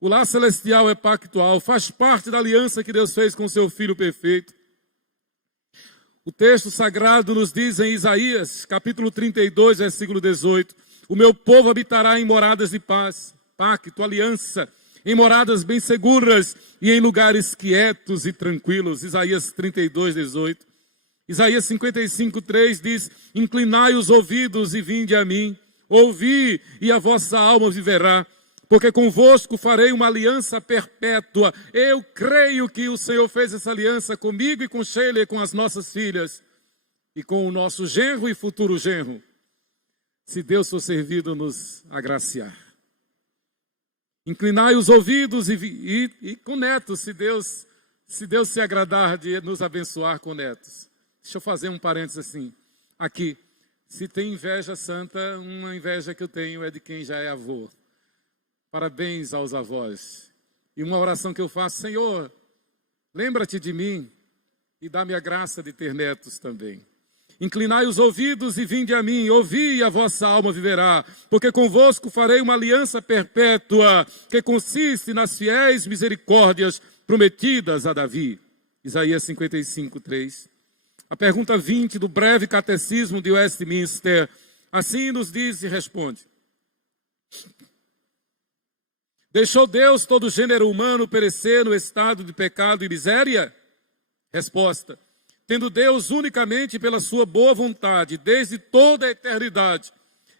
O lar celestial é pactual, faz parte da aliança que Deus fez com o seu Filho perfeito. O texto sagrado nos diz em Isaías, capítulo 32, versículo 18, o meu povo habitará em moradas de paz, pacto, aliança, em moradas bem seguras e em lugares quietos e tranquilos. Isaías 32, 18. Isaías 55, 3 diz: inclinai os ouvidos e vinde a mim, ouvi e a vossa alma viverá, porque convosco farei uma aliança perpétua. Eu creio que o Senhor fez essa aliança comigo e com Sheila e com as nossas filhas, e com o nosso genro e futuro genro, se Deus for servido nos agraciar. Inclinai os ouvidos e com netos, se Deus se agradar de nos abençoar com netos. Deixa eu fazer um parênteses assim. Aqui, se tem inveja santa, uma inveja que eu tenho é de quem já é avô. Parabéns aos avós. E uma oração que eu faço: Senhor, lembra-te de mim e dá-me a graça de ter netos também. Inclinai os ouvidos e vinde a mim, ouvi e a vossa alma viverá, porque convosco farei uma aliança perpétua, que consiste nas fiéis misericórdias prometidas a Davi. Isaías 55, 3. A pergunta 20 do breve catecismo de Westminster, assim nos diz e responde: deixou Deus todo o gênero humano perecer no estado de pecado e miséria? Resposta: tendo Deus unicamente pela sua boa vontade, desde toda a eternidade,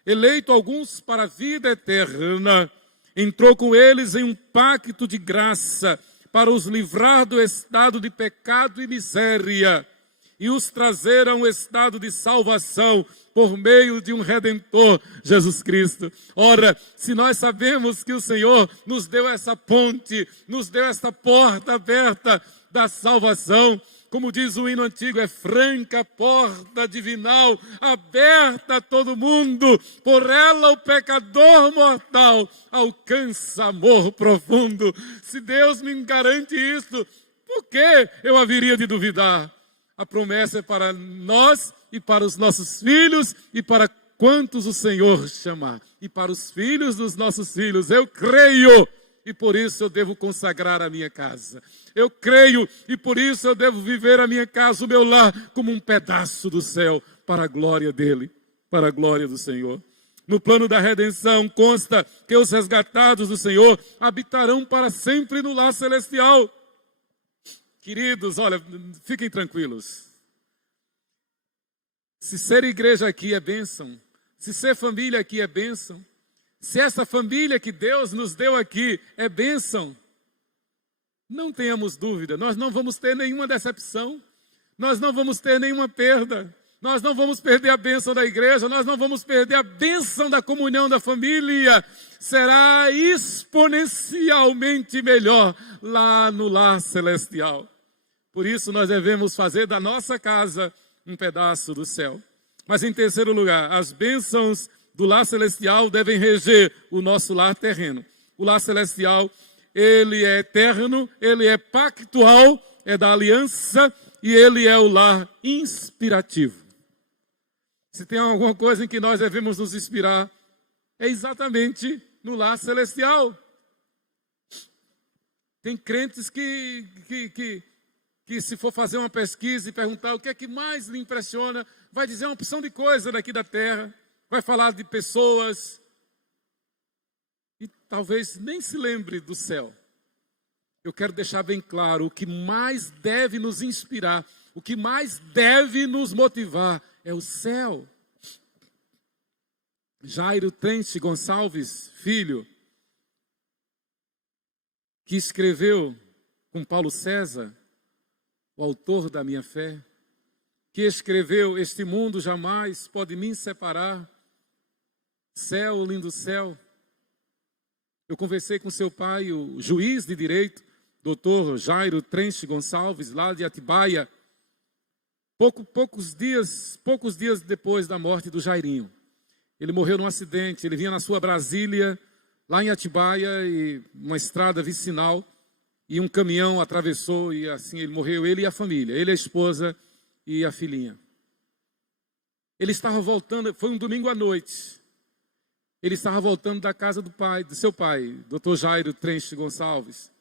eleito alguns para a vida eterna, entrou com eles em um pacto de graça para os livrar do estado de pecado e miséria e os trazer a um estado de salvação por meio de um Redentor, Jesus Cristo. Ora, se nós sabemos que o Senhor nos deu essa ponte, nos deu essa porta aberta da salvação, como diz o hino antigo, é franca porta divinal, aberta a todo mundo, por ela o pecador mortal alcança amor profundo. Se Deus me garante isso, por que eu haveria de duvidar? A promessa é para nós e para os nossos filhos e para quantos o Senhor chamar. E para os filhos dos nossos filhos, eu creio. E por isso eu devo consagrar a minha casa. Eu creio e por isso eu devo viver a minha casa, o meu lar, como um pedaço do céu, para a glória dele, para a glória do Senhor. No plano da redenção consta que os resgatados do Senhor habitarão para sempre no lar celestial. Queridos, olha, fiquem tranquilos. Se ser igreja aqui é bênção, se ser família aqui é bênção, se essa família que Deus nos deu aqui é bênção, não tenhamos dúvida, nós não vamos ter nenhuma decepção, nós não vamos ter nenhuma perda, nós não vamos perder a bênção da igreja, nós não vamos perder a bênção da comunhão da família, será exponencialmente melhor lá no lar celestial. Por isso nós devemos fazer da nossa casa um pedaço do céu. Mas em terceiro lugar, as bênçãos do lar celestial devem reger o nosso lar terreno. O lar celestial, ele é eterno, ele é pactual, é da aliança e ele é o lar inspirativo. Se tem alguma coisa em que nós devemos nos inspirar, é exatamente no lar celestial. Tem crentes que se for fazer uma pesquisa e perguntar o que é que mais lhe impressiona, vai dizer uma opção de coisa daqui da terra, vai falar de pessoas e talvez nem se lembre do céu. Eu quero deixar bem claro, o que mais deve nos inspirar, o que mais deve nos motivar é o céu. Jairo Trench Gonçalves, filho, que escreveu com Paulo César, o autor da minha fé, que escreveu: este mundo jamais pode me separar, céu, lindo céu. Eu conversei com seu pai, o juiz de direito, doutor Jairo Trench Gonçalves, lá de Atibaia, poucos dias depois da morte do Jairinho. Ele morreu num acidente, ele vinha na sua Brasília, lá em Atibaia, e uma estrada vicinal, e um caminhão atravessou e assim ele morreu, ele e a família, ele, a esposa e a filhinha. Ele estava voltando, foi um domingo à noite, ele estava voltando da casa do seu pai, Dr. Jairo Trench Gonçalves.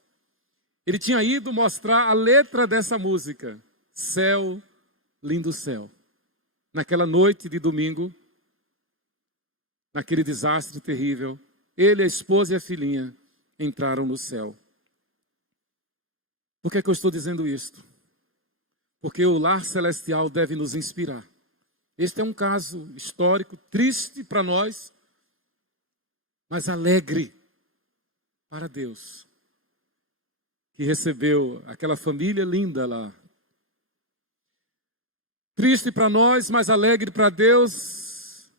Ele tinha ido mostrar a letra dessa música, Céu, Lindo Céu. Naquela noite de domingo, naquele desastre terrível, ele, a esposa e a filhinha entraram no céu. Por que é que eu estou dizendo isto? Porque o lar celestial deve nos inspirar. Este é um caso histórico, triste para nós, mas alegre para Deus, que recebeu aquela família linda lá. Triste para nós, mas alegre para Deus,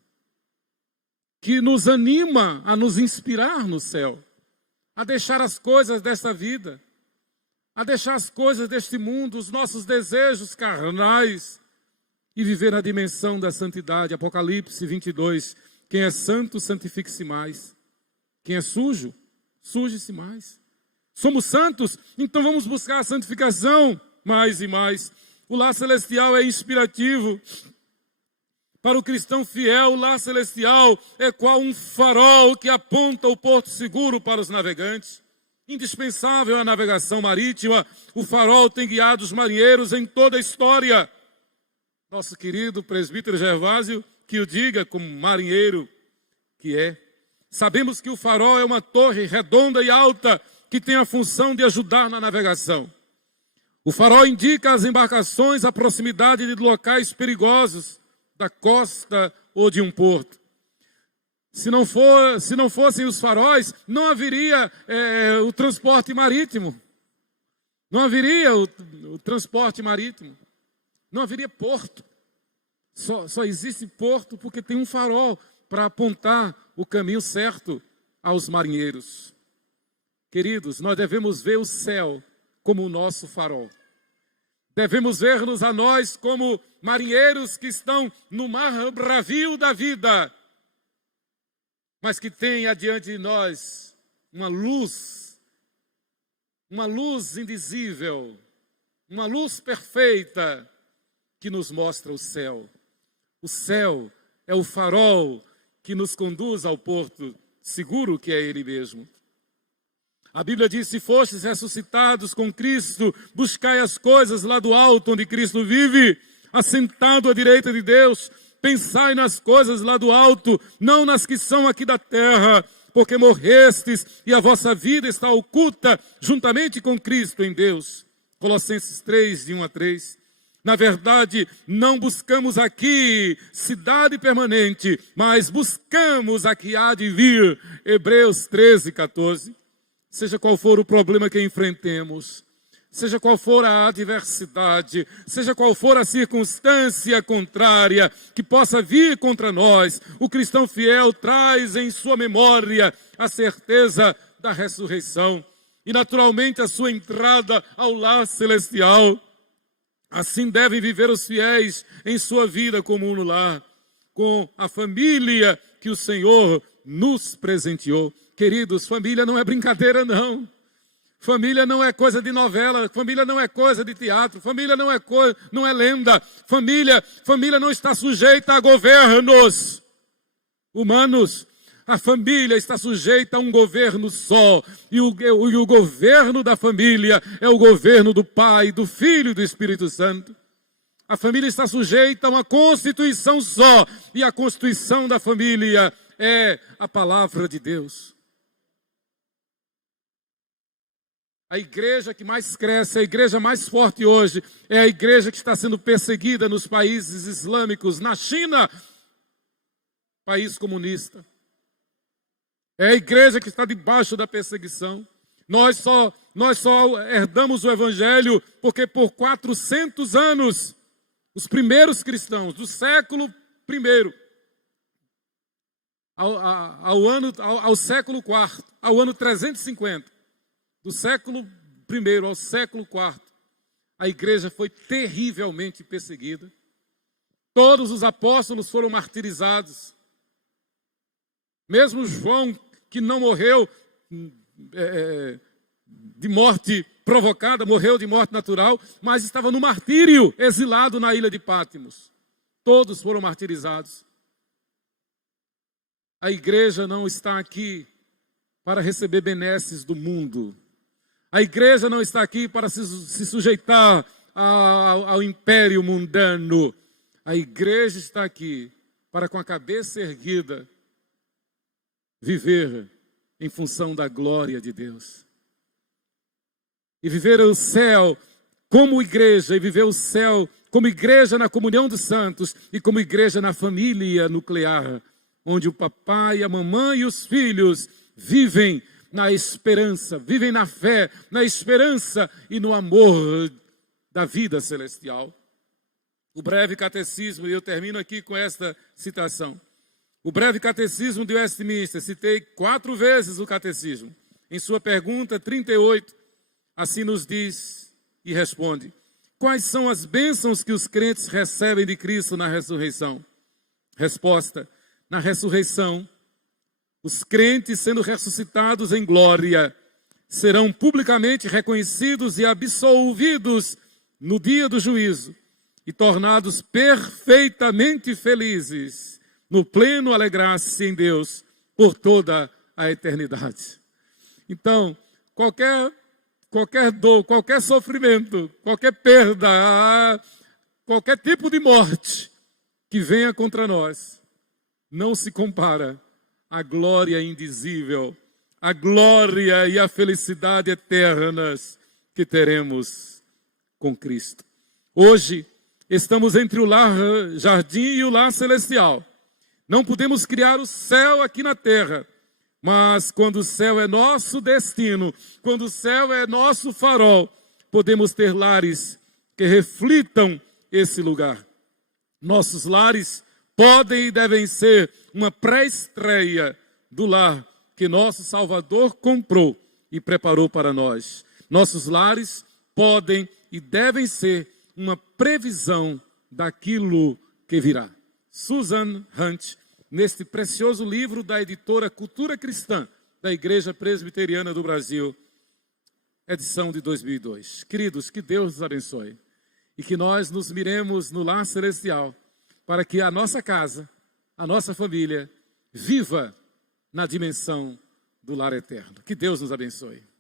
que nos anima a nos inspirar no céu, a deixar as coisas desta vida, a deixar as coisas deste mundo, os nossos desejos carnais e viver na dimensão da santidade. Apocalipse 22, quem é santo, santifique-se mais. Quem é sujo, suje-se mais. Somos santos, então vamos buscar a santificação mais e mais. O lar celestial é inspirativo. Para o cristão fiel, o lar celestial é qual um farol que aponta o porto seguro para os navegantes. Indispensável à navegação marítima, o farol tem guiado os marinheiros em toda a história. Nosso querido presbítero Gervásio, que o diga como marinheiro que é. Sabemos que o farol é uma torre redonda e alta que tem a função de ajudar na navegação. O farol indica às embarcações a proximidade de locais perigosos, da costa ou de um porto. Se não fossem os faróis, não haveria o transporte marítimo. Não haveria o transporte marítimo. Não haveria porto. Só existe porto porque tem um farol para apontar o caminho certo aos marinheiros. Queridos, nós devemos ver o céu como o nosso farol. Devemos ver-nos a nós como marinheiros que estão no mar bravio da vida, mas que tem adiante de nós uma luz indizível, uma luz perfeita que nos mostra o céu. O céu é o farol que nos conduz ao porto seguro que é Ele mesmo. A Bíblia diz, se fostes ressuscitados com Cristo, buscai as coisas lá do alto onde Cristo vive, assentado à direita de Deus. Pensai nas coisas lá do alto, não nas que são aqui da terra, porque morrestes e a vossa vida está oculta juntamente com Cristo em Deus. Colossenses 3, de 1 a 3. Na verdade, não buscamos aqui cidade permanente, mas buscamos a que há de vir. Hebreus 13, 14. Seja qual for o problema que enfrentemos, seja qual for a adversidade, seja qual for a circunstância contrária que possa vir contra nós, o cristão fiel traz em sua memória a certeza da ressurreição e naturalmente a sua entrada ao lar celestial. Assim devem viver os fiéis em sua vida comum no lar, com a família que o Senhor nos presenteou. Queridos, família não é brincadeira, não. Família não é coisa de novela, família não é coisa de teatro, família não é lenda. Família não está sujeita a governos humanos. A família está sujeita a um governo só. E o governo da família é o governo do Pai, do Filho e do Espírito Santo. A família está sujeita a uma constituição só. E a constituição da família é a palavra de Deus. A igreja que mais cresce, a igreja mais forte hoje, é a igreja que está sendo perseguida nos países islâmicos, na China, país comunista. É a igreja que está debaixo da perseguição. Nós só herdamos o evangelho porque por 400 anos, os primeiros cristãos do século I, ao século IV, ao ano 350, do século I ao século IV, a igreja foi terrivelmente perseguida. Todos os apóstolos foram martirizados. Mesmo João, que não morreu de morte provocada, morreu de morte natural, mas estava no martírio, exilado na ilha de Pátimos. Todos foram martirizados. A igreja não está aqui para receber benesses do mundo. A igreja não está aqui para se sujeitar ao império mundano. A igreja está aqui para, com a cabeça erguida, viver em função da glória de Deus. E viver o céu como igreja, e viver o céu como igreja na comunhão dos santos e como igreja na família nuclear, onde o papai, a mamãe e os filhos vivem na esperança, vivem na fé, na esperança e no amor da vida celestial. O breve catecismo, e eu termino aqui com esta citação. O breve catecismo de Westminster, citei 4 vezes o catecismo. Em sua pergunta 38, assim nos diz e responde: quais são as bênçãos que os crentes recebem de Cristo na ressurreição? Resposta: na ressurreição, os crentes, sendo ressuscitados em glória, serão publicamente reconhecidos e absolvidos no dia do juízo e tornados perfeitamente felizes no pleno alegrar-se em Deus por toda a eternidade. Então, qualquer dor, qualquer sofrimento, qualquer perda, qualquer tipo de morte que venha contra nós, não se compara à glória indizível, a glória e a felicidade eternas que teremos com Cristo. Hoje, estamos entre o lar jardim e o lar celestial. Não podemos criar o céu aqui na terra, mas quando o céu é nosso destino, quando o céu é nosso farol, podemos ter lares que reflitam esse lugar. Nossos lares podem e devem ser uma pré-estreia do lar que nosso Salvador comprou e preparou para nós. Nossos lares podem e devem ser uma previsão daquilo que virá. Susan Hunt, neste precioso livro da editora Cultura Cristã, da Igreja Presbiteriana do Brasil, edição de 2002. Queridos, que Deus nos abençoe e que nós nos miremos no lar celestial para que a nossa casa, a nossa família, viva na dimensão do lar eterno. Que Deus nos abençoe.